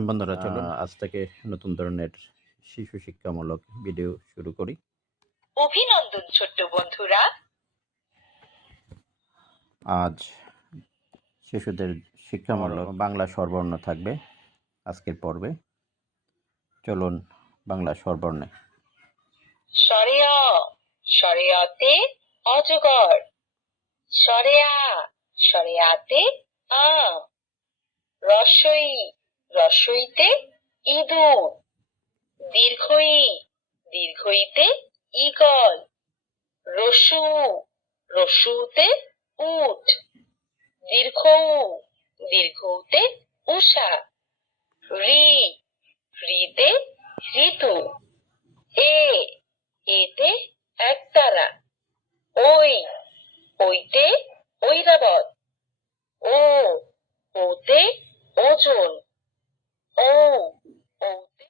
বন্ধুরা চলুন আজ থেকে নতুন ধরনের শিশু শিক্ষামূলক ভিডিও শুরু করি। অভিনন্দন ছোট্ট বন্ধুরা। আজ শিশুদের শিক্ষামূলক বাংলা স্বরবর্ণ থাকবে আজকের পর্বে। চলুন বাংলা স্বরবর্ণে। স্বরে অ, স্বরে অতে অজগর। স্বরে আ, স্বরে আতে আম। রস্বই, রস্বইতে ইঁদুর। দীর্ঘই, দীর্ঘইতে ঈগল। রস্যু, রস্যুতে উট। দীর্ঘ উ, দীর্ঘ উতে উষা। ঋ,